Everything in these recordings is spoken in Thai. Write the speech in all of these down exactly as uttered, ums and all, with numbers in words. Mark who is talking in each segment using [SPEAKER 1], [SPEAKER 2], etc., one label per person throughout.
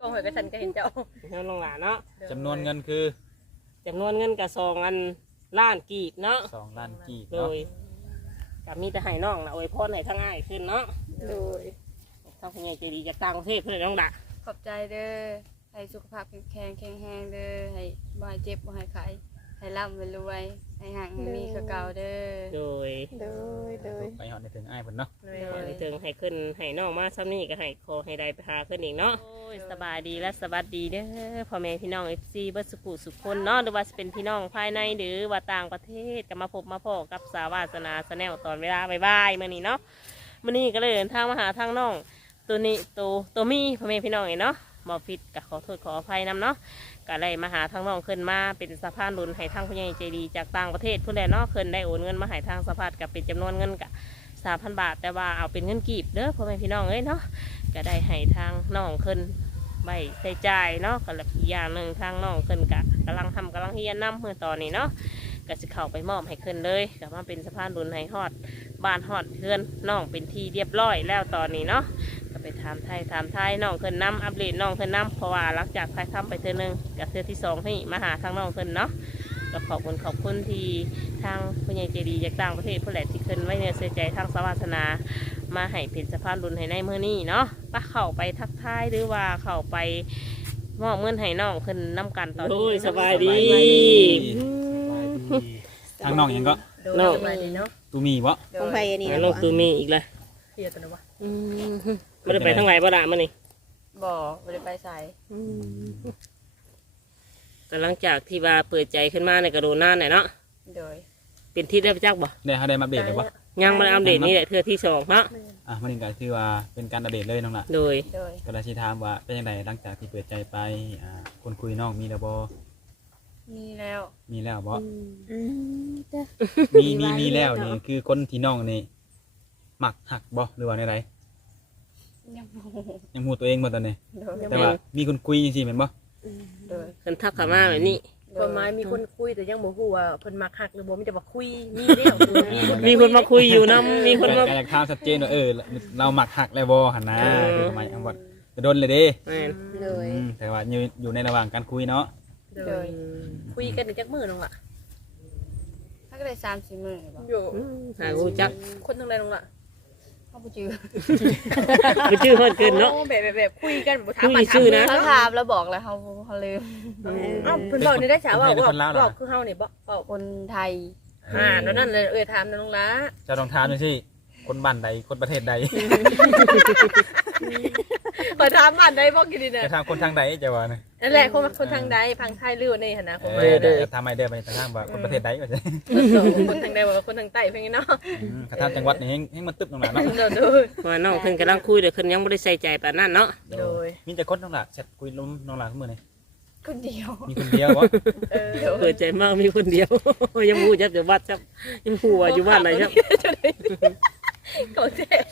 [SPEAKER 1] หอยกระชันก็เห็นเจ้า
[SPEAKER 2] เฮาลงหลานเนาะ
[SPEAKER 3] จำนวนเงินคือ
[SPEAKER 2] จำนวนเงินก็สองอันล้านกีบเนาะ
[SPEAKER 3] สองล้านกีบ
[SPEAKER 2] โดยก็มีแต่ให้น้องน่ะอวยพรให้ทั้งอ้ายขึ้นเนาะ
[SPEAKER 1] โดย
[SPEAKER 2] ทางผู้ใหญ่ใจดีจากต่างประเทศเพิ่นน้องดะ
[SPEAKER 1] ขอบใจเด้อให้สุขภาพแข็งแรงแข็งแรงเด้อให้บ่ให้เจ็บบ่ให้ไข้ให้ร่ำให้รวยให้ห่างให้มีคือเก่าเด้อ
[SPEAKER 2] โดย
[SPEAKER 4] โดยโดย
[SPEAKER 3] ไปหอดในถึงอ้ายเพิ่นเนาะ
[SPEAKER 2] ไปถึงให้ขึ้นให้น้องมาซ้ำนี่ก็ให้ขอให้ได้ไปหาขึ้นอีกเนาะโอ้ยสบายดีและสวัสดีเด้อพ่อแม่พี่น้อง เอฟ ซี เบิดสุขุสุขคนเนาะหรือว่าจะเป็นพี่น้องภายในหรือว่าต่างประเทศก็มาพบมาพบกับสาวาสนาแนลตอนเวลาบ่ายๆมื้อนี้เนาะมื้อนี้ก็เลยเดินทางมาหาทางน้องตัวนี้ตัวตัวมีพ่อแม่พี่น้องเนาะหมอพิษก็ขอโทษขออภัยนำเนาะก็เลยมาหาทางน้องขึ้นมาเป็นสะพานบุญให้ทางผู้ใหญ่ใจดีจากต่างประเทศผู้ใดเนาะขึ้นได้โอนเงินมาให้ทางสะพานกับเป็นจำนวนเงินกับสามพันบาทแต่ว่าเอาเป็นเงินกีบเด้อพ่อแม่พี่น้องเอ้ยเนาะก็ได้ให้ทางน้องขึ้นใบใส่ใจเนาะก็อีกอย่างหนึ่งทางน้องขึ้นกะกำลังทำกำลังเฮียนน้ำเมื่อตอนนี้เนาะก็จะเข้าไปมอบให้ขึ้นเลยก็มาเป็นสะพานบุญให้ฮอดบ้านฮอดเพื่อนน้องเป็นที่เรียบร้อยแล้วตอนนี้เนาะก็ไปถามไทยถามไทยน้องขึ้นน้ำอัปเดตน้องขึ้นน้ำเพราะว่าหลังจากไทยทำไปเทื่อนึงกับเทื่อที่สองที่มาหาทางน้องขึ้นเนาะก็ขอบคุณขอบคุณที่ทางผู้ใหญ่ใจดีจากต่างประเทศผู้แหลที่ขึ้นไว้เนื้อเสียใจทางสวาสนามาให้เป็นสะพานบุญให้ในเมื่อนี้เนาะป้าเข้าไปทักทายหรือว่าเข้าไปมอบเงินให้น้องขึ้นน้ำกันตอนนี้สบายดี
[SPEAKER 3] ทางน้องยังก็
[SPEAKER 2] น้อง
[SPEAKER 3] ตูมีบ่
[SPEAKER 4] ของไผอันนี้นะ
[SPEAKER 2] น้องตูมีอีกแล้ว
[SPEAKER 1] เฮียตัวนะวะ
[SPEAKER 2] ไม่ได้ไปทั้งไหนบ่ละมันนี่
[SPEAKER 1] บ่ไม่ได้ไปใส่
[SPEAKER 2] แต่หลังจากที่ว่าเปิดใจขึ้นมาในกระโดดหน้าเนี่ยเนาะ
[SPEAKER 1] โดย
[SPEAKER 2] เป็นที่ได้ไปจักบ่
[SPEAKER 3] ได้เขาได้มาอัปเดตเลยบ่
[SPEAKER 2] ยังมาอัปเดตนี่แหละเทือที่สองเนาะ
[SPEAKER 3] อ่ะมันก็คือว่าเป็นการอัปเดตเลยน้องละ
[SPEAKER 2] โดย
[SPEAKER 3] ก็เลยชี้ถามว่าเป็นยังไงหลังจากที่เปิดใจไปอ่าคนคุยน้องมีแล้วบ่
[SPEAKER 1] มีแล้ว
[SPEAKER 3] มีแล้วบ่มีมีมีแล้วนี่คือคนที่น้องนี่หมักหักบ่หรือว่าในไร
[SPEAKER 1] ยัง
[SPEAKER 3] ยังหูตัวเองบ่ตอนนี้แต่ว่ามีคนคุยจริงๆเป็นบ่
[SPEAKER 2] คนทักขามาแบบนี้
[SPEAKER 5] คนไม้มีคนคุยแต่ยังบ่ฮู้ว่าเพิ่นมักหักหรือบ่มีแต่ว่าคุยมีแล้ว
[SPEAKER 2] มีคนมาคุยอยู่นำมีคนมา
[SPEAKER 3] อยากถามชัดเจนว่าเออเราหมักหักแล้วบ่หั่นนะคือประมาณอันบ่จะโดนเลยเด้
[SPEAKER 4] เลย
[SPEAKER 3] แต่ว่าอยู่อยู่ในระหว่างการคุยเนาะ
[SPEAKER 5] เลยคุยกันจักมื้อนึงล่ะ
[SPEAKER 1] ถ้าก็ได้สามสี่มื้อบ่
[SPEAKER 5] อยู่
[SPEAKER 2] หารู้จัก
[SPEAKER 5] คนทางใดนึงล่ะ
[SPEAKER 1] เขาบ่ชื่อ
[SPEAKER 2] บ่ชื่อเพิ่นเกินเนาะ
[SPEAKER 5] แบบแบบคุยกันบ่ถาม
[SPEAKER 2] มาชื่อนะ
[SPEAKER 1] เขาถามแล้วบอกแล้วเขาเขาลืม
[SPEAKER 5] อ้าวเพิ่นบอกนี่ได้ฉาว่าบอกบอกคือเฮานี่บ่เว้า
[SPEAKER 1] คนไทย
[SPEAKER 5] อ่านั่นเลยเอ้ยถามน้องละ
[SPEAKER 3] จะลองถามดูสิคนบ้านใดคนประเทศใด
[SPEAKER 5] เปิดถามบ้านใดบอกกินดีนะ
[SPEAKER 3] จะถามคนทางใดจะว่าเนี่ย
[SPEAKER 5] นั่นแหละคนคนทางใดพังไทยหรือนี่หั่นนะคนมา
[SPEAKER 3] จะทำไมได้ไปทางว่าคนประเทศใดก็ใช่
[SPEAKER 5] คนทางใดว่าคนทางใต้เพิ่นเนาะ
[SPEAKER 3] ถ้าทางจังหวัดนี่ให้มันตึ๊บตรงนั้นเนาะ
[SPEAKER 2] ว่าน้องเพิ่นกำลังคุยเดี๋ยวเพิ่นยังบ่ได้ใส่ใจปานนั้นเนาะ
[SPEAKER 5] โดย
[SPEAKER 3] มีแต่คนน้องละแชทคุยล้มน้องละมื้อนี้
[SPEAKER 1] คนเดียว
[SPEAKER 3] มีคนเดียวบ่
[SPEAKER 2] เออเปิดใจมากมีคนเดียวยังฮู้จักอยู่วัดจับยังฮู้ว่าอยู่บ้านไหนจับ
[SPEAKER 5] ก็แท้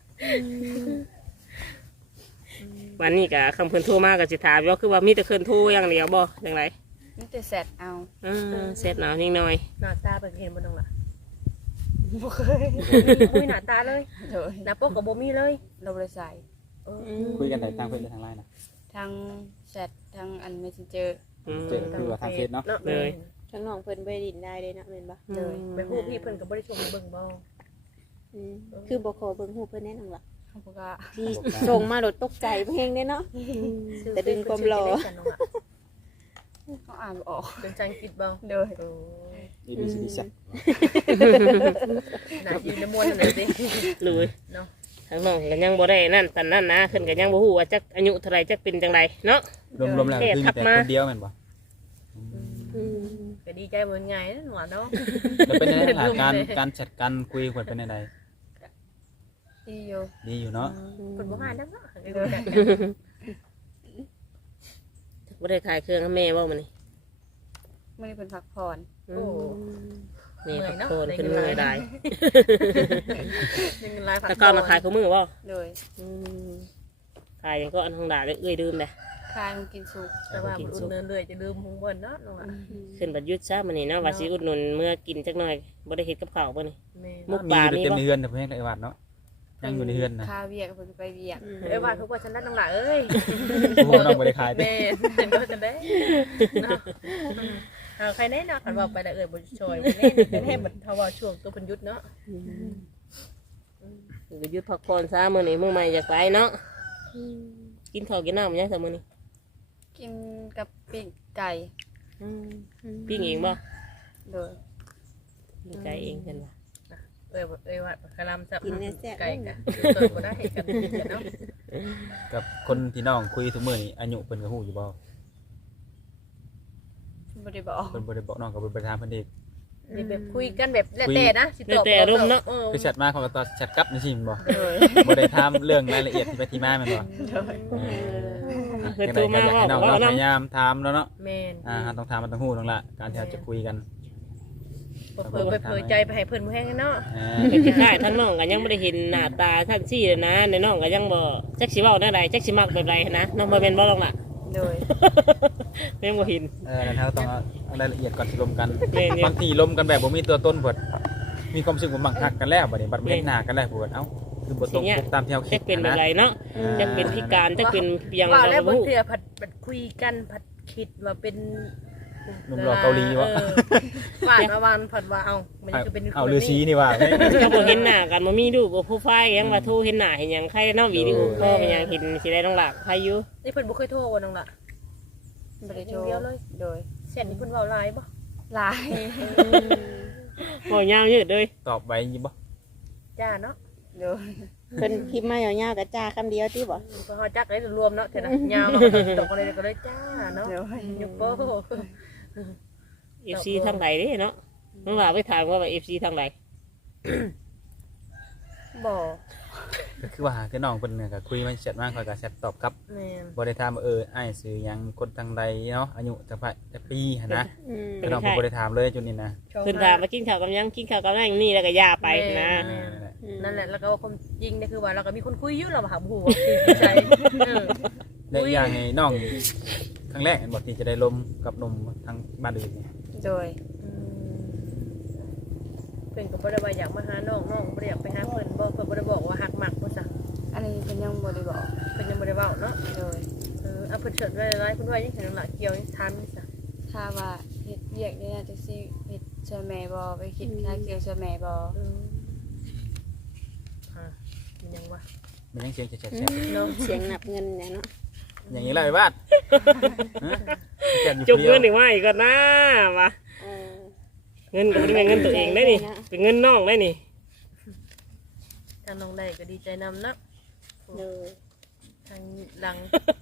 [SPEAKER 2] วันนี้ก็คำเพิ่นโทรมาก็สิถามว่าคือว่ามีแต่เพิ่นโทรอย่างเดียวบ่จังได๋
[SPEAKER 1] มีแต่แซดเอา
[SPEAKER 2] เออแซดเอานิดหน่อย
[SPEAKER 5] หน้าตาเพิ่นเห็นบ่น้องล่ะบ่เคยคุยหน้าตาเลยโดยหน้าปกก็บ่มีเลย
[SPEAKER 1] เราบ่ได้ใส่
[SPEAKER 3] คุยกันแต่ทางเฟซหรือทางไลน์นะ
[SPEAKER 1] ทางแชททางอัน Messenger
[SPEAKER 3] อืมคือว่าทางเฟซเนาะ
[SPEAKER 2] เลย
[SPEAKER 4] ทางน้องเพิ่นบ่ได้ดินได้เลยนะแม่นบ่
[SPEAKER 5] เลยไปฮู้พี่เพิ่นก็บ่ได้ชมเบิ่งบ่
[SPEAKER 4] อืมคือบ่ขอเบิ่งฮู้เพิ่นแน่นอนล่ะ
[SPEAKER 1] เขาบอกว่า
[SPEAKER 4] ที่ส่งมาโดดตกใจเพลงเด้เนาะแต่ดึงความรอ
[SPEAKER 1] เขาอ่านออก
[SPEAKER 5] เป็นภาษาอังกฤษบ่
[SPEAKER 1] เด้อ
[SPEAKER 3] เอ บี ซี ดี ซัด
[SPEAKER 5] น่ายืนในมวลนั่นสิ
[SPEAKER 2] เลยเนาะทางน้องก็ยังบ่ได้นั่นปานนั้นนะขึ้นก็ยังบ่ฮู้ว่าจักอายุเท่าไรจักเป็นจังไดเนาะ
[SPEAKER 3] รวมๆแล้วคือมีแต่คนเดียวแม่นบ่
[SPEAKER 5] ก็ดีใจเหมือนไงนั่นหว่าเนาะ
[SPEAKER 3] แล้วเป็นยังไงล่ะการการแชทกันคุยกันเป็นยังไง
[SPEAKER 1] ดีอยู่
[SPEAKER 3] ดีอยู่เนาะ
[SPEAKER 5] เพิ่นบ่หาแล้วเนาะ
[SPEAKER 2] บ่ได้ขายเครื่องให้แม่บ่มื้อนี้
[SPEAKER 1] มื้อนี้เพิ่นพักผ่อน
[SPEAKER 5] โอ้
[SPEAKER 2] แม่พักผ่อนขึ้นมือได้
[SPEAKER 5] ยังเงินหลายพัก
[SPEAKER 2] แต่ก็มาขายคู่มือบ่
[SPEAKER 1] เลย
[SPEAKER 2] ขายยังก็อันทางด่าเอ้ยดื่มเด้
[SPEAKER 1] ขายมันกินสุก
[SPEAKER 5] แต่ว่าอุดหนุนเรื่อยจะลืมหงเบิ่นเนาะน้องอ่ะ
[SPEAKER 2] ขึ้นบัดยุดซะมื้อนี้เนาะว่าสิอุดหนุนเมื่อกินจักหน่อยบ่ได้เฮ็ดกับข้าวบ่นี่
[SPEAKER 3] มุกปลามีเต็มเฮือนแต่เพิ่นได้วัดเนาะยังอยู่ในเฮือนนะ
[SPEAKER 1] ค่าเวียกเพิ่นไปเวียก
[SPEAKER 5] เอ้ยว่าคือว่าฉันนั่นน้องหล่ะเอ้ย
[SPEAKER 3] โอ้น้องบ่ได้ขายติ
[SPEAKER 5] แม่เป็นก็จะได้เนาะเอาใครแน่เนาะคันว่าไปแล้วเอ้ยบ่ช่วยแน่เป็นให้มันเท่าว่าช่วงตัวเพิ่นหยุดเนาะ
[SPEAKER 2] ก็หยุดพักผ่อนซะมื้อนี้มื้อใหม่อยากไปเนาะกินข้าวกินน้ำยังซะมื้อนี้
[SPEAKER 1] กินกับปิ้งไก่
[SPEAKER 2] ปิ้งเองบ่
[SPEAKER 1] โดย
[SPEAKER 2] ปิ้งไก่เองเพิ่นว่า
[SPEAKER 5] เอ้ยเอ้ยว่าคลำซับ
[SPEAKER 4] กินแซ่บ
[SPEAKER 5] ไก่กันตัวบ่ได้กันเนาะ
[SPEAKER 3] กับคนที่น้องคุยทุกมื้อนี่อายุเพิ่นก็ฮู้อยู่บ่
[SPEAKER 1] บ่ได้บอก
[SPEAKER 3] เพิ่นบ่ได้บอกน้องก็บ่ไปถามเพิ่นอีก
[SPEAKER 5] นี่แบบคุยกันแบบแล้วแต่นะสิตอบ
[SPEAKER 2] แต่อารมณ์เนาะ
[SPEAKER 5] เออ
[SPEAKER 3] คือแชทมาเขาก็ตอบแชทกลับจังซี่แม่นบ่
[SPEAKER 1] โดย
[SPEAKER 3] บ่ได้ถามเรื่องรายละเอียดที่ไปที่มาแม่นบ่
[SPEAKER 1] โดย
[SPEAKER 2] เพิ่น
[SPEAKER 3] จัง
[SPEAKER 2] โทร
[SPEAKER 3] ได๋ก็
[SPEAKER 2] มา
[SPEAKER 3] อยากให้น้อง
[SPEAKER 2] ว่า
[SPEAKER 3] เรา
[SPEAKER 2] ว่า
[SPEAKER 3] พ
[SPEAKER 2] นำ
[SPEAKER 3] ยายามถามแล้วเนาะ
[SPEAKER 5] แม่น
[SPEAKER 3] อ่าเราต้องถามมันต้องฮู้น้องละการที่เราจะคุยกัน
[SPEAKER 5] เผลอไปเผยใจไปให้เพิ่นบ่แห้งเนาะ
[SPEAKER 3] อ่า
[SPEAKER 2] เป็นคล้ายๆทั้งน้องก็ยังบ่ได้เห็นหน้าตาท่านซี่เลยนะในน้องก็ยังบ่จักสิเว้าแนวใดจักสิมักแบบใดนะน้องบ่แม่นบ่ลองล่ะ
[SPEAKER 1] โดย
[SPEAKER 2] แม่นบ่เห็น
[SPEAKER 3] เออแล้วเราต้องเอารายละเอียดก่อนสิลมกัน
[SPEAKER 2] แม่นอยู่
[SPEAKER 3] บางทีลมกันแบบบ่มีตัวต้นเพิ่นมีความรู้สึกว่าบังคักกันแล้วบัดนี้บัดเห็นหน้ากันแล้วเพิ่นเอ้าคือบ่ตรงปกตามที่เราคิ
[SPEAKER 2] จั
[SPEAKER 3] ด
[SPEAKER 2] กเป็นแบบใดเนาะจักเป็นพิการจักเป็นเพียง
[SPEAKER 5] ว่า
[SPEAKER 2] เรา
[SPEAKER 5] แล้ว
[SPEAKER 2] บ่
[SPEAKER 5] บาง
[SPEAKER 2] ฮู้
[SPEAKER 5] เทื่อผัดผัดคุยกันผัดคิดว่าเป็น
[SPEAKER 3] หนุ่มหล่อเกาหลีวะ
[SPEAKER 5] เออว่านมาวันผัดว่าเอามันจะเป็น
[SPEAKER 3] เอาฤาษีนี่ว่า
[SPEAKER 2] ถ้าบ่เห็นหน้ากันบ่มีรูปบ่โปรไฟล์ยังว่าโทรเห็นหน้าเห็นหยังใครเนาะวิดีโอคอลมันยังเห็นสิได้น้องหลักใครอยู่
[SPEAKER 5] นี่เพิ่นบ่เคยโทรว่าน้องล่ะ
[SPEAKER 1] บ่ได้โทร
[SPEAKER 5] เดียวเลย
[SPEAKER 1] โดย
[SPEAKER 5] เสียนนี่เพิ่นเว้าหลายบ่
[SPEAKER 1] หลาย
[SPEAKER 2] บ่ยาวยืดเลย
[SPEAKER 3] ตอบไว้ยิบบ่
[SPEAKER 5] จ้าเนาะ
[SPEAKER 1] โดย
[SPEAKER 4] เพิ่นพิมพ์มายาวๆกับจ้าคำเดียวติบ่
[SPEAKER 5] เพิ่นเฮาจักได้รวมเนาะเท่านั้นยาวมาตกอะไรก็เลยจ้าเนาะ
[SPEAKER 1] โดย
[SPEAKER 5] ยกโป้
[SPEAKER 2] เอฟซีทางไหนเด้เนาะน้องหลักไปถามว่าว่า เอฟซีทางไหน
[SPEAKER 5] บ่
[SPEAKER 3] ก็คือว่าคือน้องเพิ่นเนี่ยก็คุยมาแชทมาเขาก็แชทตอบกลับ
[SPEAKER 5] แม่น
[SPEAKER 3] บ่ได้ถามว่าเอออ้ายซื้อหยังคนทางใดเนาะอายุจักไปจักปีหั่นนะ
[SPEAKER 4] อืม
[SPEAKER 3] คือน้องเพิ่นบ่ได้ถามเลยจุดนี้นะ
[SPEAKER 2] เพิ่นถามมากินข้าวกับหยังกินข้าวกับนั่นนี่แล้วก็ย่าไปนะ
[SPEAKER 3] อ่านั่นแหละ
[SPEAKER 5] นั่นแหละแล้วก็ความจริงเนี่ยคือว่าเราก็มีคนคุยอยู่เราหาบ่ฮู้ว่าคือใจเออ
[SPEAKER 3] และอีกอย่างนี่น้องครั้งแรกเห็นบอกที่จะได้ลมกับหนมทางบ้านอื่นนี่
[SPEAKER 1] โดย
[SPEAKER 5] อืมเพิ่นก็บ่ได้ว่าอยากมาหาน้องน้องบ่ได้อยากไปหาเพิ่นบ่เพิ่นบ่ได้บอกว่าฮักมักบ่ซะ
[SPEAKER 1] อันนี้เพิ่นยังบ่ได้บอก
[SPEAKER 5] เพิ่นยังบ่ได้เว้าเนาะ
[SPEAKER 1] โดย
[SPEAKER 5] เออเอาเพิ่นเชิดไว้หลายๆเพิ่นว่ายังเห็นน้องหลานเกี่ยวนี่ทานนี่ซะ
[SPEAKER 1] ถ้าว่าเฮ็ดเวียกได้น่าจะสิเฮ็ดช่วยแม่บ่ไปคิดค่าเกี่ยวช่วยแม่บ่
[SPEAKER 5] อืมอ่ามันยังว่า
[SPEAKER 3] มันยังเสียงแฉะ
[SPEAKER 5] เนาะ
[SPEAKER 4] เสียงนับเงินเนี่ยเนาะ
[SPEAKER 3] ๆอย่างนี้เลยบ้านฮะแกนอยู่
[SPEAKER 2] จุบ
[SPEAKER 3] เดีย
[SPEAKER 2] เงิ
[SPEAKER 3] วน
[SPEAKER 2] อีกว่าอีกก่อนนะมา
[SPEAKER 4] เออ
[SPEAKER 2] เงินก็บ่ได้เป็นเงินตัวเองได้นี่เป็นเงินน้องได้นี่
[SPEAKER 5] ทางน้องได้ก็ดีใจนำเนาะ
[SPEAKER 4] เลย
[SPEAKER 5] ทางหลัง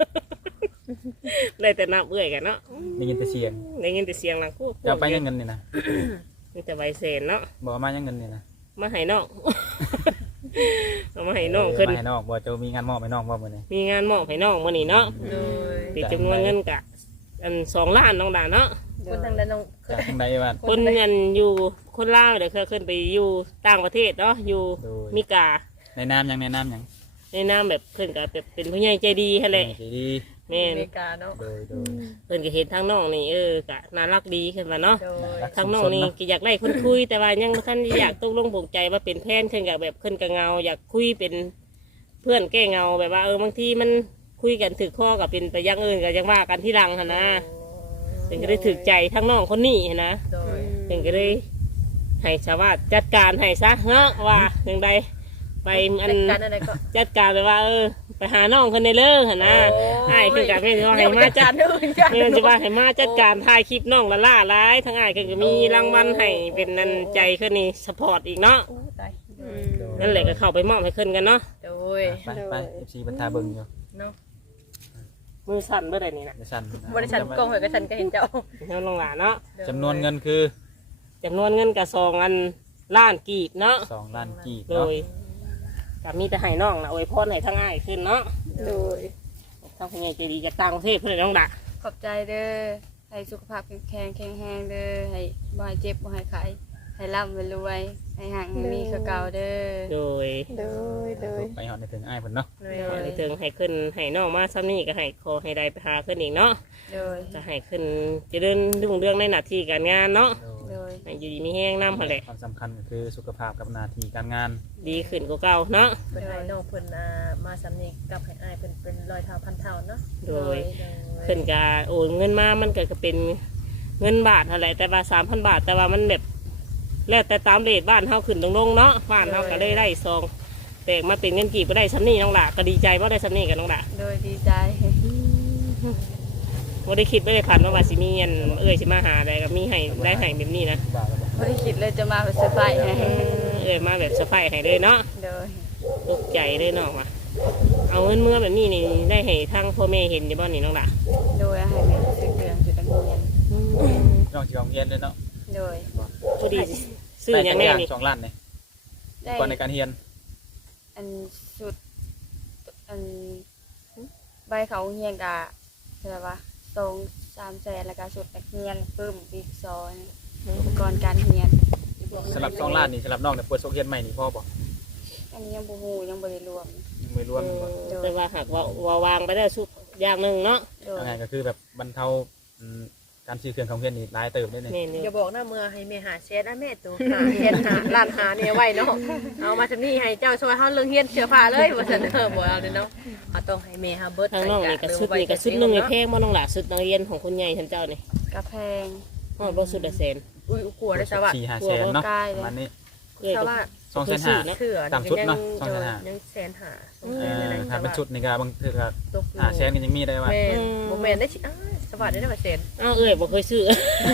[SPEAKER 2] ได้แต่นับเอื้อยกันเนาะ
[SPEAKER 3] ได้ยินแต่เสียง
[SPEAKER 2] ได้ยินแต่เสียงหลังกู
[SPEAKER 3] จะเอาไปยังเงินนี่นะ
[SPEAKER 2] มีแต่ใบเศษเนาะ
[SPEAKER 3] บอกว่ามายังเงินนี่นะ
[SPEAKER 2] มาให้น้อง เอามาให้น้องขึ้น
[SPEAKER 3] มาให้น้องบอกจะมีงานมอบให้น้องบ่มื้อนี้
[SPEAKER 2] มีงานมอบให้น้องมื้อนี้เนาะ
[SPEAKER 5] โดย
[SPEAKER 2] เป็นจำนวนเงินกะอันสองล้านน้องดาเนาะ
[SPEAKER 1] โด
[SPEAKER 5] คน
[SPEAKER 1] ย
[SPEAKER 5] ทางด้านน้อง
[SPEAKER 3] จากทางใดบ้าน
[SPEAKER 2] คนเงินอยู่คนลาวเดี๋ยวเคยขึ้นไปอยู่ต่างประเทศเนาะอยู่
[SPEAKER 3] โดย
[SPEAKER 2] มิกา
[SPEAKER 3] ในน้ำยังในน้ำยัง
[SPEAKER 2] ในนามแบบเพิ่นก็แบบเป็นผู้ใหญ่ใจดีให้แหละ
[SPEAKER 3] ใจดี
[SPEAKER 2] แม่
[SPEAKER 5] อน เมริกาเนาะ
[SPEAKER 3] โดยโดย
[SPEAKER 2] เพิ่นก็เห็นทางน้องนี่เออกะน่ารักดีขึ้นมาเนาะ
[SPEAKER 5] โดย
[SPEAKER 2] ทางน้องนี่ก็อยากได้คนคุยแต่ว่ายังบ่ท่านอยากตกลงปลงใจว่าเป็นแพนเพิ่นก็แบบเพิ่นก็เงาอยากคุยเป็นเพื่อนแก้เงาแบบว่าเออบางทีมันคุยกันถึกข้อกับเป็นไปอยังอื่นก็ยังว่ากันที่หลังหั่นนะเพิ่นก็ได้ถึกใจทางน้องคนนี้หั้นนะ
[SPEAKER 5] โดย
[SPEAKER 2] เพิ่นก็เลยให้ชาวบ้านจัดการให้ซะเนาะว่าจังใดไปอัน
[SPEAKER 5] จัดการอะไรก็
[SPEAKER 2] จัดการไปว่าเออไปหาน้องคนในเลิกหั่นนะอ้ายเพิ่นก็แม่นว่าให้มาจัด
[SPEAKER 5] เดี๋ยวจัดการ
[SPEAKER 2] นี่มันจะว่าให้มาจัดการถ่ายคลิปน้องละล่าร้ายทั้งอ้ายเพิ่นก็มีรางวัลให้เป็นนันใจขึ้นนี่สปอร์ตอีกเนาะ
[SPEAKER 5] โอ้ตาย
[SPEAKER 4] อืม
[SPEAKER 2] นั่นแหละก็เข้าไปมอบให้ขึ้นกันเนาะ
[SPEAKER 5] โดย
[SPEAKER 3] ไปไปเอฟซีบรรทาเบิ่งอยู่
[SPEAKER 5] เนาะ
[SPEAKER 2] มือสั่นเมื่อใดนี่นะ
[SPEAKER 3] เดี๋ยวสั่น
[SPEAKER 5] บริษัทกองหอยกระชันก็เห็นเจ้า
[SPEAKER 2] น้องลงหลานเนาะ
[SPEAKER 3] จำนวนเงินคือ
[SPEAKER 2] จำนวนเงินกระซองอันล้านกีบเนาะ
[SPEAKER 3] สองล้านกีบ
[SPEAKER 2] โด
[SPEAKER 3] เนาะ
[SPEAKER 2] ยกับมีแต่ให้น้องนะอวยพรให้ทั้งอ้ายขึ้นเนาะ
[SPEAKER 4] โดย
[SPEAKER 2] ทั้งผู้ใหญ่ใจดีจากต่างประเทศเพื่อนน้องดะ
[SPEAKER 1] ขอบใจเด้อให้สุขภาพแข็งแข็งแรงเด้อให้บ่ให้เจ็บบ่ให้ไข้ให้ร่ำให้รวยให้ห่างให้มีคือเก่าเด้อ
[SPEAKER 2] โดย
[SPEAKER 4] โดยโดย
[SPEAKER 3] ไปหอดในถึงอ้ายเพิ่นเนาะ
[SPEAKER 5] โดย
[SPEAKER 2] ให้ถึงให้ขึ้นให้น้องมาซ้ำนี่ก็ให้ขอให้ได้ไปหาขึ้นอีกเนาะ
[SPEAKER 1] โดย
[SPEAKER 2] จะให้ขึ้นเจะเดินรุ่งเรื่องในหน้าที่การงานเนาะ
[SPEAKER 3] โดย
[SPEAKER 1] โดย
[SPEAKER 2] ให้อยู่ดีมีแห้งน้ำหั่นแหละ
[SPEAKER 3] ความสำคัญก็คือสุขภาพกับหน้าที่การงาน
[SPEAKER 2] ดีขึ้นกว่าเก่าเนาะ
[SPEAKER 5] เพิ่นให้น้องเพิ่นอ่ามาสำนีกับให้อ้ายเพิ่นเป็นร้อยเท่าพันเท่าเนาะ
[SPEAKER 2] โดย
[SPEAKER 5] โดย
[SPEAKER 2] เพิ่นก็โอนเงินมามันก็ก็เป็นเงินบาทอะไรแต่ว่าสามพันบาทแต่ว่ามันแบบแล้วแต่ตามเรทบ้านเฮาขึ้นตรงลงเนาะบ้านเฮาก็ได้ได้ซองแตกมาเป็นเงินกี่บ่ได้ซ้ำนี่น้องหล่ะก็ดีใจบ่ได้ซ้ำนี่กับน้องหล่ะ
[SPEAKER 1] โดยดีใจ
[SPEAKER 2] บ่ได้คิดบ่ได้ฝันว่าว่าสิมีเงินเอ้ยสิมาหาได้ก็มีให้ได้ให้แบบนี้นะ
[SPEAKER 3] บ้าแล้วบ่
[SPEAKER 1] ไม่ได้คิดเลยจะมาเป็นเซอร์ไพรส์ให้
[SPEAKER 2] เอ้ยมาแบบสะไพรส์ให้เลยเนาะ
[SPEAKER 1] โดย
[SPEAKER 2] ตกใจเลยน้องว่ะเอาเงินเมื่อแบบนี้นี่ได้ให้ทางพ่อแม่เห็นอยู่บ่นี่น้องหล่ะ
[SPEAKER 1] โดยให้แม่ซื้อเครื่องจุดนักเรียน
[SPEAKER 3] น้องสิเอาเฮียนด้วยเนาะ
[SPEAKER 1] โดย
[SPEAKER 2] พอดีซื้อหยังแน่นี่
[SPEAKER 3] สองล้านนี่
[SPEAKER 1] ได้
[SPEAKER 3] ก่อนในการเฮียน
[SPEAKER 1] อันสุดอันใบเขาเฮียนกะอะไรวะสองสามแสนแล้วก็สุดนักเรียนปึ้มบิ๊กซอนอุปกรณ์การเรียน
[SPEAKER 3] สำหรับสองล้านนี่สำหรับน้องเนี่ยเปิดโซเฮียนใหม่นี่พ่อบ่
[SPEAKER 1] อันนี้ยังบูฮูยังบริรวม
[SPEAKER 3] ยังไม่รวมบ่
[SPEAKER 2] แต่ว่าหากว่าว่าวางไปได้สุกอย่างหนึ่งเนาะ
[SPEAKER 1] โดย
[SPEAKER 3] ยังไงก็คือแบบบรรเทาอืมการซื้อเครื่องของเฮียนนี่หลายเติมได้เนี่ย
[SPEAKER 2] นี่นี่
[SPEAKER 5] อย่าบอกนะเมื่อให้แม่หาเช็ดนะแม่ตัวหาเช็ดหาร้านหาเนี่ยไว้เนาะเอามาจากนี่ให้เจ้าช่วยเฮาเรื่องเฮียนเสื้อผ้าเลยว่าซั่นเออบ่เอาเด้อเนาะเฮาต้องให้แม่เฮาเบิด
[SPEAKER 2] ทางน้องนี่ก็สุดนี่ก็สุดหนึงในเพลงบ่น้องหล่ะสุดนักเรียนของคุณใหญ่ท่านเจ้านี่
[SPEAKER 1] กระแพง
[SPEAKER 2] ฮอดบ่สุดละแสน
[SPEAKER 5] อุ้ยกลัวได้ซะว่า
[SPEAKER 3] สี่ห้าแสนเนาะ
[SPEAKER 1] ใกล้เลย
[SPEAKER 3] ประมาณนี้
[SPEAKER 2] เอ้ย
[SPEAKER 5] ซะ
[SPEAKER 2] ก็
[SPEAKER 5] ว่า
[SPEAKER 3] สองแสนห้า
[SPEAKER 2] นะ
[SPEAKER 5] เขื่อ
[SPEAKER 3] ต่ำสุดเนาะ
[SPEAKER 5] ยัง
[SPEAKER 3] สองแสนห้า
[SPEAKER 5] ยังแสนหาสอง
[SPEAKER 3] เอ
[SPEAKER 5] แสน
[SPEAKER 3] อ
[SPEAKER 5] อะไร
[SPEAKER 3] ถ้าเป็นชุดนี่ก็บางทีก็
[SPEAKER 5] ตกอยู่
[SPEAKER 3] ห้าแสนก็ยังมีได้ว่า
[SPEAKER 5] แม่นบ่แม่นได้สิอ้ายสวัสดีได้มาแสน
[SPEAKER 2] อ้าวเอ้ยบ่เคยซื้อ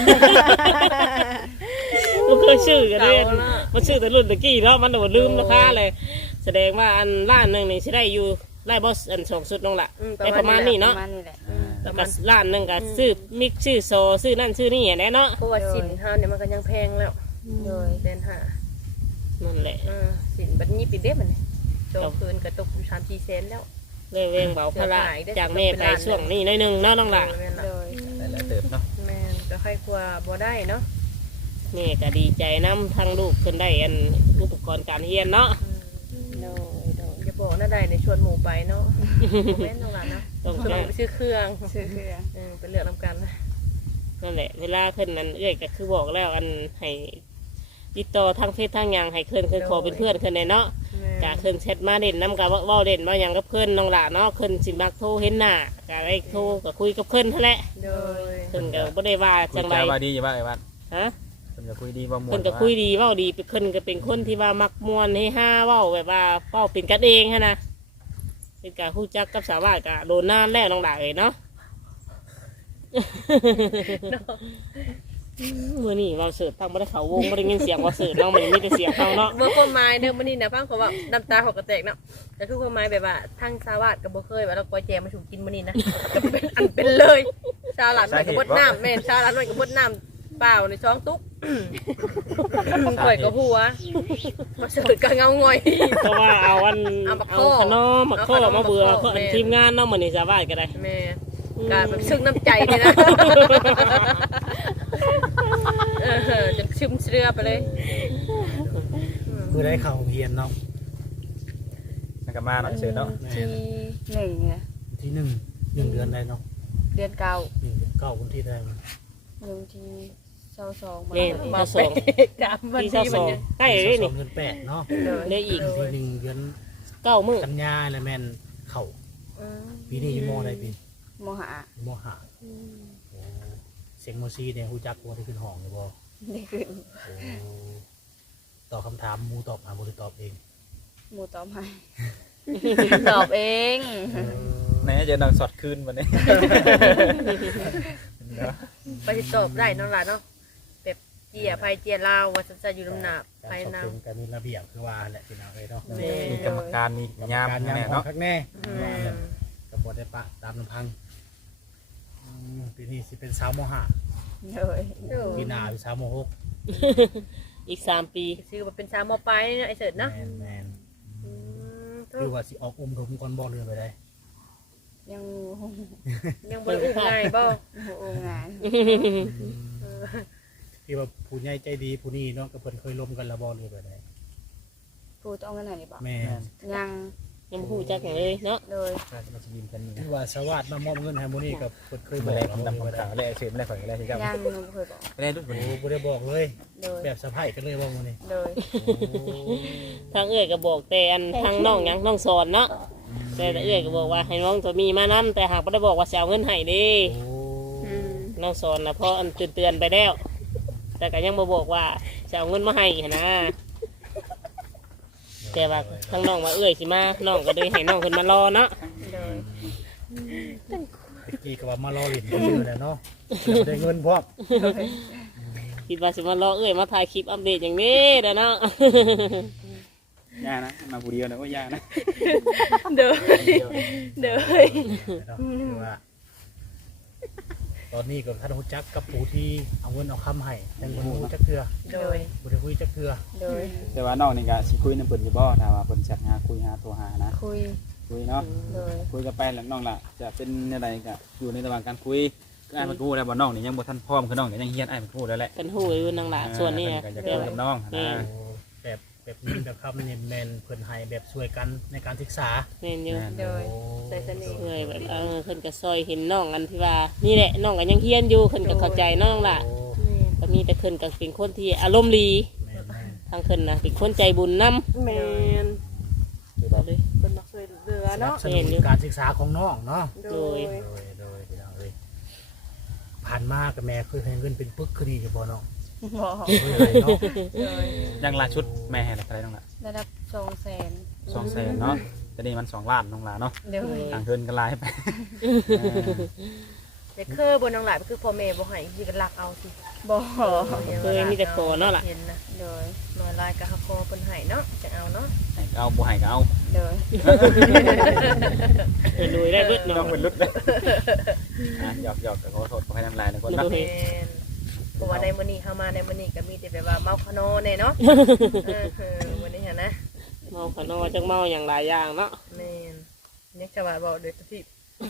[SPEAKER 2] บ่เคยซื้อกันเลยมันซื้อแต่รุ่นตะกี้เนาะมันโดนลืมราคาเลย แสดงว่าอันล้านหนึงนี่สิได้อยู่ไล่บ่อันสองสุดน้องล่ะ
[SPEAKER 5] อืม
[SPEAKER 2] ได้ประมาณนี้
[SPEAKER 1] ป
[SPEAKER 2] เนาะ
[SPEAKER 1] ระมาณนี้แหละ
[SPEAKER 3] อ่า
[SPEAKER 2] แล้วก็ล้านหนึงก็ซื้อมิกซื้อโซซื้อนั่นซื้อนี่แหละเนาะ
[SPEAKER 5] เพราะว่าสินเฮาเนี่ยมันก็ยังแพงแล้ว
[SPEAKER 1] โดย
[SPEAKER 5] แสนหา
[SPEAKER 2] นั่นแหละ
[SPEAKER 5] เออสินบัดนี้ปีเด้มันนี่โจกคืนก็ตกอยู่สามสี่แสนแล้ว
[SPEAKER 2] เลยเวงเบาภาระจากแม่ไปช่วงนี้หน้อยหนึงเนาะน้องล่ะ
[SPEAKER 5] แม่น
[SPEAKER 1] โด
[SPEAKER 5] ล่ะ
[SPEAKER 1] ย
[SPEAKER 3] ได้หลายเติมเนาะ
[SPEAKER 5] แม่นก็ค่อยกลัวบ่ได้เนาะ
[SPEAKER 2] แม่ก็ดีใจนํทั้งลูกเพิ่นได้อันอุปกรณ์การเรียนเนาะ
[SPEAKER 5] อืม
[SPEAKER 2] โดยโดย
[SPEAKER 5] อย่าบอกนะได้ในชวนหมู่ไปเนาะบ่แม่นน้องหลานเนาะ
[SPEAKER 2] ต้อง
[SPEAKER 5] ชวนห
[SPEAKER 2] ได้
[SPEAKER 5] มู่ไปซื้อเครื่อง
[SPEAKER 1] ซื้อเครื่อง
[SPEAKER 5] เออไปเลือกนำกัน
[SPEAKER 2] นั่นแหละเวลาเพิ่นนั้นเอ้ยก็คือบอกแล้วอันให้ติดต่อทางเฟซทางหยังให้เพิ่นเคยขอเป็นเพื่อนเพิ่นได้เนาะ
[SPEAKER 5] แม่
[SPEAKER 2] กะเพิ่นแชทมาเด่นน้ำกะเว้าเด่นว่าหยังกับเพิ่นน้องหล่ะเนาะเพิ่นสิมักโทรเห็นหน้ากะได้โทรก็คุยกับเพิ่นนั่นแหละ
[SPEAKER 5] โดย
[SPEAKER 2] เพิ่นก็บ่ได้ว่า
[SPEAKER 3] คุ
[SPEAKER 2] จั
[SPEAKER 3] ย
[SPEAKER 2] งไร
[SPEAKER 3] จาว่าดีอยู่ว่าไอ้วัด
[SPEAKER 2] ฮะ
[SPEAKER 3] เพิ่นก็คุยดีว่าม่วน
[SPEAKER 2] เพิ่นก็คุยดีเว้าดีเพิ่นก็เป็นคนที่ว่ามักม่วนให้ห้าเว้าแบบว่าเว้าเป็นกันเองหันนะเป็นการฮู้จักกับสาวบ้านกะโดนนานแล้วน้องหล่ะเอ้ยเนาะ มื้อนี้เว้าเสิร์ฟฟังบ่ได้เข้าวงบ่ได้ยินเสียงเว้าเสิร์ฟเนาะมันมีแต่เสียงเฮาเนาะ
[SPEAKER 5] เมื่อความหมายเด้อมื้อนี้นะพังเขาว่าน้ำตาเขาก็แตกเนาะแต่คือความหมายแบบว่าทางชาวบ้านก็บ่เคยว่าเรากอยแจมาสู่กินมื้อนี้นะก็เป็นอันเป็นเลยชาวหลานน้อยก็บดน้ำแม่นชาวหลานน้อยก็บดน้ำเปล่าในช่องตุ๊กข่อยก็หัวมาเสิร์ฟก็เงาง่อย
[SPEAKER 2] เพราะว่าเอาอัน
[SPEAKER 5] เอามา
[SPEAKER 2] เอา
[SPEAKER 5] ข้อ
[SPEAKER 2] ขนมมาข้อ
[SPEAKER 5] เอาขนม
[SPEAKER 2] มาเบื่อ
[SPEAKER 5] มาข้อ
[SPEAKER 2] อัน
[SPEAKER 5] แม่
[SPEAKER 2] ทีมงานเนาะมื้อนี้สาวบ้านก็ได้
[SPEAKER 5] แม่กาแบบซึ้งน้ำใจเลยนะเออจนซึมเสื้อไปเลย
[SPEAKER 6] คือได้เข่าเฮียนเนาะ
[SPEAKER 3] มันก็มาเนาะเสร็จเนาะ
[SPEAKER 1] ที่หนึ่งเนี่ย
[SPEAKER 6] วันที่หนึ่งหนึ่งเดือนได้เนาะ
[SPEAKER 1] เดือนเก้า
[SPEAKER 6] หนึ่งเดือนเก้าวันที่ได้มา
[SPEAKER 1] หนึ่งที่เศร้าสองมา
[SPEAKER 2] แม่น
[SPEAKER 5] มา
[SPEAKER 2] จะสอง
[SPEAKER 5] จำวัน
[SPEAKER 2] ปี
[SPEAKER 5] ที่
[SPEAKER 2] ส
[SPEAKER 5] มั
[SPEAKER 2] อน ง
[SPEAKER 5] ยัง
[SPEAKER 2] ใกล้เลย
[SPEAKER 6] ส
[SPEAKER 2] นี่
[SPEAKER 6] องเดือนแปดเนาะ
[SPEAKER 1] โดย
[SPEAKER 2] เหลยอีก
[SPEAKER 6] วันที่หนึ่งเดือน
[SPEAKER 2] เก้ามื้อ
[SPEAKER 6] กันยาและแม่นเข่าปีนี้อยี่โมได้ปี
[SPEAKER 1] โมหะ
[SPEAKER 6] โมหะโอ้เสียงโมซีเนี่ยฮู้จักว่าที่ขึ้นห้องหรือบ่
[SPEAKER 1] ได้ขึ้น
[SPEAKER 6] โอ้ตอบคำถามหมูตอบหาบ่ได้ตอบเอง
[SPEAKER 1] หมูตอบให้ตอบเอง
[SPEAKER 3] ไหนจะนอนสอดคืนวันนี้เนาะ
[SPEAKER 5] ไปติดตอบได้เนั่นแหละเนาะแบบเจียไฟเจียลาวว่าจะจะอยู่ลำหนาบ
[SPEAKER 6] การ
[SPEAKER 5] ไฟ
[SPEAKER 6] สอบ
[SPEAKER 5] นา
[SPEAKER 6] สวนการมีระเบียบคือว่าแหละพี่น้องเอ้ยเนาะ
[SPEAKER 3] มีกรรมการมียาม
[SPEAKER 6] การ
[SPEAKER 3] แน่
[SPEAKER 6] ยาม
[SPEAKER 3] เนาะ
[SPEAKER 6] ข้างแน่
[SPEAKER 5] อืม
[SPEAKER 6] กระบวนได้ปะตามลำพังอืมปีนี้สิเป็นสาวโมหะ
[SPEAKER 1] โดย
[SPEAKER 6] ปีหน้าเป็นสาวโมหก
[SPEAKER 2] อีกสามปี
[SPEAKER 5] ซื้อมาเป็นชาวมอปลายเนาะไอเสิร์ตเนาะ
[SPEAKER 6] แมนแมน
[SPEAKER 5] อืม
[SPEAKER 6] คือว่าสิออกอมดมก่อนบ่เรือนไปได้
[SPEAKER 1] ยัง
[SPEAKER 5] ยังบริอุกง่ายบ่
[SPEAKER 1] หัวโองงาน
[SPEAKER 6] ที่ว่าผู้ใหญ่ใจดีผู้นี้เนาะกับเพิ่นเคยล้มกันและบ่เรือนไปได้
[SPEAKER 1] พูดต้องกันไหนดีบอก
[SPEAKER 6] แม่น
[SPEAKER 1] ยัง
[SPEAKER 2] ยังบ่ฮู้จักหยังเลยเนาะ
[SPEAKER 1] โดย
[SPEAKER 3] น่าจะมาชิมกันนี่
[SPEAKER 6] ที่ว่าสวัสดมามอบเงินให้มื้อนี้กับเพิ่นเคยบ
[SPEAKER 3] มา
[SPEAKER 6] อก
[SPEAKER 3] แลก
[SPEAKER 6] เรา
[SPEAKER 3] คำ
[SPEAKER 6] บ่
[SPEAKER 3] ดำ
[SPEAKER 6] ได้
[SPEAKER 3] คำขาวแลกเสียไม่ได้ข่อยแลกที่เจ้า
[SPEAKER 1] ยังยังบ่เคยบอก
[SPEAKER 3] ไม่ได้รุ่นคน
[SPEAKER 6] โอ้
[SPEAKER 3] นี้
[SPEAKER 6] บ่ได้บอกเลย
[SPEAKER 1] โดย
[SPEAKER 6] แบบสะพายกันเลยว่ามื้อนี้
[SPEAKER 1] โดย
[SPEAKER 2] ทางเอื้อยก็บอกแต่อันทางน้องหยังน้องสอนเนาะแต่เอื้อยก็บอกว่าให้น้องตัวมีมานํแต่หากบ่ได้บอกว่าสิเอาเงินให้เด้
[SPEAKER 6] โอ้
[SPEAKER 4] อืม
[SPEAKER 2] น้องสอนน่ะเพราะอันเตือนๆไปแล้ว แต่ก็ยังบ่บอกว่าสิเอาเงินมาให้หั้นนะแต่ว่าทางน้องว่าเอื้อยสิมาน้องก็เลยให้น้องขึ้นมารอเนาะ
[SPEAKER 1] โดย
[SPEAKER 6] ตะกี้ก็ว่ามารอลิ้นกันอยู่แหละเนาะแล้วได้เงินพร้อม
[SPEAKER 2] คิดว่าสิมารอเอื้อยมาถ่ายคลิปอัปเดตอย่างนี้เด้อเนาะ
[SPEAKER 3] ยานะมาผู้เดียวนะว่ายานะ
[SPEAKER 5] เด้อเด้อ
[SPEAKER 6] เนาะคือว่า ตอนนี้ก็ท่านรู้จักกับผู้ที่เอาเงินเอาคำให้ยังบ่รู้จักเทื่อ
[SPEAKER 5] โดย
[SPEAKER 6] บ่ได้คุยจักเทื่อ
[SPEAKER 1] โดย
[SPEAKER 3] แต่ว่าน้องนี่ก็สิคุยนำเพิ่นอยู่บ่ถ้าว่าเพิ่นแชทหาคุยหาโทรหานะ
[SPEAKER 1] คุย
[SPEAKER 3] คุยเนาะ
[SPEAKER 1] โดย
[SPEAKER 3] คุยกันไปแล้วน้องล่ะจะเป็นอะไรก็อยู่ในระหว่างการคุยก็อ้ายมันพูดแล้วบ่น้องนี่ยังบ่ทันพร้อมคือน้องนี่ยังเฮียนอ้ายมันพูดแล้วแหละ
[SPEAKER 2] เป็นหูอยู่นางหลาส่วนนี้
[SPEAKER 3] เพิ่
[SPEAKER 2] นะ
[SPEAKER 3] ก็จะคุยกับน้องนะ
[SPEAKER 6] โอ้แบบแบบนี้แบบคำนี่แม่นเพิ่นให้แบบช่วยกันในการศึกษา
[SPEAKER 2] เน่นอยู่
[SPEAKER 1] โดย
[SPEAKER 5] ใส่เสน่ห์
[SPEAKER 2] เคยแบบเออเพิ่นก็ซอยเห็นน้องกันที่ว่านี่แหละน้องก็ยังเฮียนอยู่เพิ่นก็เข้าใจน้องล่ะ
[SPEAKER 6] โอ้
[SPEAKER 2] ก็มีแต่เพิ่นก็เป็นคนที่อารมณ์ดี
[SPEAKER 6] แม่นแม่น
[SPEAKER 2] ทางเพิ่นนะเป็นคนใจบุญนำ
[SPEAKER 5] แม่น
[SPEAKER 2] เลย
[SPEAKER 5] เพิ่นมักช่วยเหลือ
[SPEAKER 6] สนั
[SPEAKER 5] เนาะ
[SPEAKER 6] บสนุนการศึกษาของน้องเนาะ
[SPEAKER 5] โดย
[SPEAKER 6] โดยโดยพี่น้องเอ้ยผ่านมากับแม่เคยให้เงินเป็นปึกคือดีกับบ่น้อง
[SPEAKER 1] บอก
[SPEAKER 6] เคยให้เนาะ
[SPEAKER 1] โดย
[SPEAKER 3] ยังล่าชุดแม่ให้อะไรน้องล่ะ
[SPEAKER 1] ระดับสองแสน
[SPEAKER 3] สองแสนเนาะจะนี่มันสองล้านน้องล่ะเนาะ
[SPEAKER 1] โดย
[SPEAKER 3] ทางเพิ่นก็ลายไป
[SPEAKER 5] แต่คือบนน้องหลายคือพ่อแม่บ่ให้สิก็รักเอาสิ
[SPEAKER 1] บอก
[SPEAKER 2] เคยมีแต่ขอเนาะล่ะ
[SPEAKER 5] เห็นนะ
[SPEAKER 1] โดย
[SPEAKER 5] น้อยลายก็ฮักคอเพิ่นให้เนาะจะเอาเนาะ
[SPEAKER 3] ให้ก็เอาบ่ให้ก็เอา
[SPEAKER 1] โดย
[SPEAKER 2] เพิ่นรวยได้เบิด
[SPEAKER 3] น้
[SPEAKER 2] เนาะ
[SPEAKER 3] องเป็นรุดเลยอ่ะหยอกหยอกๆก็ขอโทษขอให้น้ำลายนะคนเนาะ
[SPEAKER 5] แม่นเพราะว่าในมื้อนี้เข้ามาในมื้อนี้ก็มีแต่แบบว่าเมาคาโนแน่เนาะเออเออวันนี้หั่นนะ
[SPEAKER 2] เมาขนอจังเมาอย่างหลายอย่างเนาะ
[SPEAKER 5] แม่นนี่จะว่าบอกเด้อที่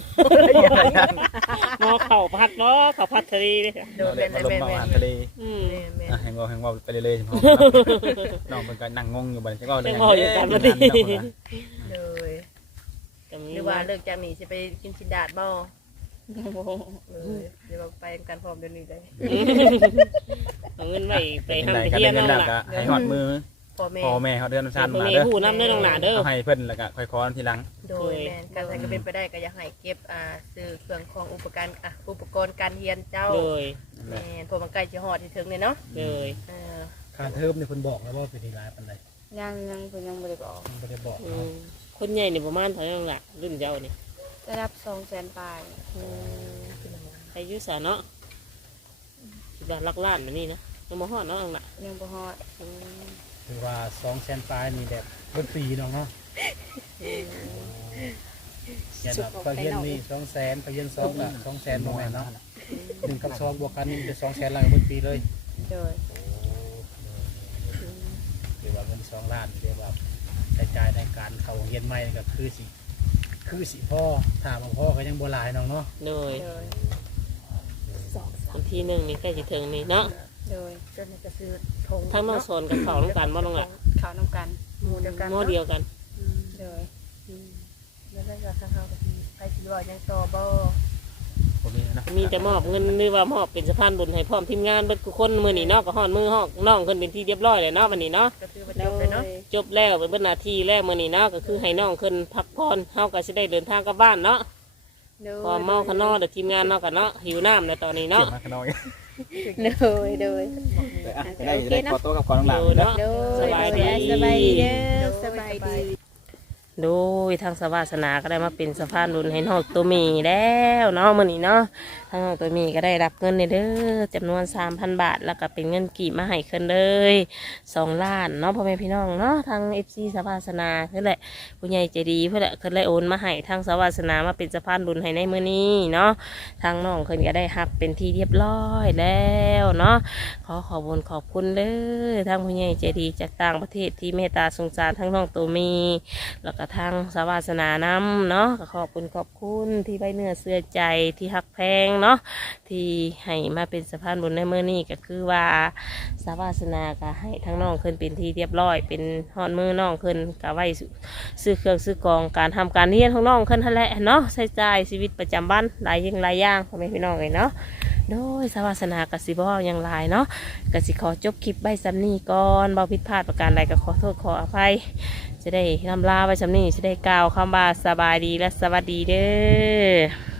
[SPEAKER 2] เมาเข้าพัดเนาะเข้าพัดทะเลเด้อ
[SPEAKER 5] โดน
[SPEAKER 3] เรา
[SPEAKER 5] แม่
[SPEAKER 3] เลย
[SPEAKER 5] น
[SPEAKER 3] มาลม
[SPEAKER 5] แม่น
[SPEAKER 3] มา
[SPEAKER 5] แม่
[SPEAKER 3] อาน หารทะเล
[SPEAKER 2] อืม
[SPEAKER 5] แม่นแม่น
[SPEAKER 3] อ่ะแหงว่าแหงว่าไปเรื่อยๆใช่ไหมน้องเพิ่นก็นั่งงงอยู่บัดนี้จังว่า
[SPEAKER 2] จังเมาอยู่กันบ่ดี
[SPEAKER 5] เลย
[SPEAKER 2] ก็มี
[SPEAKER 5] หรือว่าเลิกจากนี้สิไปกินชินดาดบ่
[SPEAKER 1] บอก
[SPEAKER 5] เลยเดี๋ยวเราไปกันพร้อมเดี๋ยวนี้เลย
[SPEAKER 2] เอาเงินไว้ไป
[SPEAKER 3] ไป
[SPEAKER 2] ทำ
[SPEAKER 3] ทำ
[SPEAKER 2] ไป
[SPEAKER 3] ไป
[SPEAKER 2] เที่
[SPEAKER 3] เที่
[SPEAKER 2] ย
[SPEAKER 3] ยว ว
[SPEAKER 2] น้
[SPEAKER 3] นั่
[SPEAKER 2] อง
[SPEAKER 3] นแหละ
[SPEAKER 2] ล่ะ
[SPEAKER 3] ก็ให้หอดมือ
[SPEAKER 5] พ่อแม่
[SPEAKER 3] พ่อแม่เขาเดือนน้ำชา
[SPEAKER 2] เพิ่น
[SPEAKER 3] มา
[SPEAKER 2] มี
[SPEAKER 3] เด้อ
[SPEAKER 2] หูน้ำได้น้องหนาเด้อ
[SPEAKER 3] เอาให้เพิ่นแล้วก็ค่อยคอนทีหลัง
[SPEAKER 5] โดยแม่นการใช้ก็เป็นไปได้ก็อยากให้เก็บอ่าซื้อเครื่องของอุปกรณ์อ่ะอุปกรณ์การเรียนเจ้า
[SPEAKER 2] เลย
[SPEAKER 5] แม่นพวกมันใกล้จะฮอดที่ถึงเนี่ยเนาะ
[SPEAKER 2] เลย
[SPEAKER 5] เออ
[SPEAKER 6] ค่าเทอมนี่เพิ่นบอกแล้วว่าเป็นที่หลายปานใด
[SPEAKER 1] ยังยังเพิ่นยังบ่ได้บอก
[SPEAKER 6] เพิ่นบ่ได้บอก
[SPEAKER 2] อื
[SPEAKER 6] เนาะ
[SPEAKER 2] มคนใหญ่นี่ประมาณเท่าไหร่น้องล่ะรุ่นเจ้านี่
[SPEAKER 1] ระดับสองแสนปลาย
[SPEAKER 2] อืมอายุสาเนาะคิดว่าลักล้านแบบนี้นะยังมาฮอดเนาะน้องล่ะ
[SPEAKER 1] ยังบ่ฮอด
[SPEAKER 2] อืม
[SPEAKER 6] คือว่าสองแสนปลายนี่แบบเบิ่งปีน้องเนาะอย่างแบบก็เฮียนนี่สองแสนก็เฮียนสองละสองแสนบ่แม่นเนาะหนึ่งกับสองบวกกันนี่เป็นสองแสนล้านเบิ่งปีเลย
[SPEAKER 1] โดย
[SPEAKER 6] หรือว่าเงินสองล้านเรียกว่าใช้จ่ายในการเข้าโรงเรียนใหม่นี่ก็คือสิคือสิพ่อถ้าบ่พ่อก็ยังบ่หลายน้องเนาะ
[SPEAKER 2] เลย
[SPEAKER 1] โดย
[SPEAKER 2] วันที่หนึ่งนี่ใกล้จะถึงนี่เนาะ
[SPEAKER 1] โดย
[SPEAKER 5] จนจะซื้อธง
[SPEAKER 2] ทั้งน้องสอนกับเขาต้องการบ่น้องล่ะ
[SPEAKER 1] เขานำกัน
[SPEAKER 5] หมู่เดียวกัน
[SPEAKER 2] หม้อเดียวกัน
[SPEAKER 1] โดย
[SPEAKER 5] แล้วก็จะทางเฮาก็สิไปสิว่ายังต่อบ่
[SPEAKER 3] โอเคนะ
[SPEAKER 2] มีแต่มอบเงินหรือว่ามอบเป็นสะพานบุญให้พร้อมทีมงานเบิดทุกคนมื้อนี้เนาะก็ฮอดมือฮอกน้องเพิ่นเป็นที่เรียบร้อยแล้วเนาะวันนี้เนาะ
[SPEAKER 5] ก็คือว่าจบเลยเนาะ
[SPEAKER 2] จบแล้วเป็นเบิดหน้าที่แล้วมื้อนี้เนาะก็คือให้น้องเพิ่นพักผ่อนเฮาก็สิได้เดินทางกลับบ้านเนาะ
[SPEAKER 1] โดย
[SPEAKER 2] พอเมาข้างนอกเดี๋ยวทีมงานเนาะกันเนาะหิวน้ำในตอนนี้เนาะ
[SPEAKER 3] เก็บมาข้างนอก
[SPEAKER 4] โดยโดย
[SPEAKER 3] แต่อ่ะจะได้จะได้ขอโต๊ะกับขอน้ำหลัง
[SPEAKER 2] โดย
[SPEAKER 3] เนาะ
[SPEAKER 2] เนาะ
[SPEAKER 4] โดย
[SPEAKER 2] สบายดี
[SPEAKER 4] สบายดีเด้อสบายดี
[SPEAKER 2] โดยทางสวาสนาก็ได้มาเป็นสะพานบุญให้น้องตัวมีแล้วเนาะมื้อนี้เนาะทางน้องตัวมีก็ได้รับเงินในเด้อจำนวน สามพัน บาทแล้วก็เป็นเงินกีบมาให้เพิ่นเลยสองล้านเนาะพ่อแม่พี่น้องเนาะทาง เอฟ ซี สวาสนาเพิ่นแหละผู้ใหญ่ใจดีเพิ่นแหละเพิ่นเลยโอนมาให้ทางสวาสนามาเป็นสะพานบุญให้ในมื้อนี้เนาะทางน้องเพิ่นก็ได้รับเป็นที่เรียบร้อยแล้วเนาะขอขอบคุณขอบคุณเด้อทางผู้ใหญ่ใจดีจากต่างประเทศที่เมตตาสงสารทั้งน้องตัวมีแล้วก็กระทั่งสาวาสนานำเนาะก็ขอบคุณขอบคุณที่ไว้เนื้อเสื้อใจที่หักแพงเนาะที่ให้มาเป็นสะพานบุญในเมื่อนี้ก็คือว่าสาวาสนาก็ให้ทั้งน้องขึ้นเป็นที่เรียบร้อยเป็นฮอดมือน้องขึ้นก็ไว้ซื้อเครื่องซื้อกองการทำการเรียนของน้องขึ้นนั่นแหละเนาะใช้จ่ายชีวิตประจำวันหลายยิ่งหลายอย่างพ่อแม่พี่น้องเลยเนาะโดยสาวาสนากสิบอยังหลายเนาะกสิขอจบคลิปใบซ้ำนี้ก่อนเบาผิดพลาดประการใดก็ขอโทษขออภัยจะได้นำลาไว้ซ้ำนี้จะได้กล่าวคำว่าสบายดีและสวัสดีเด้อ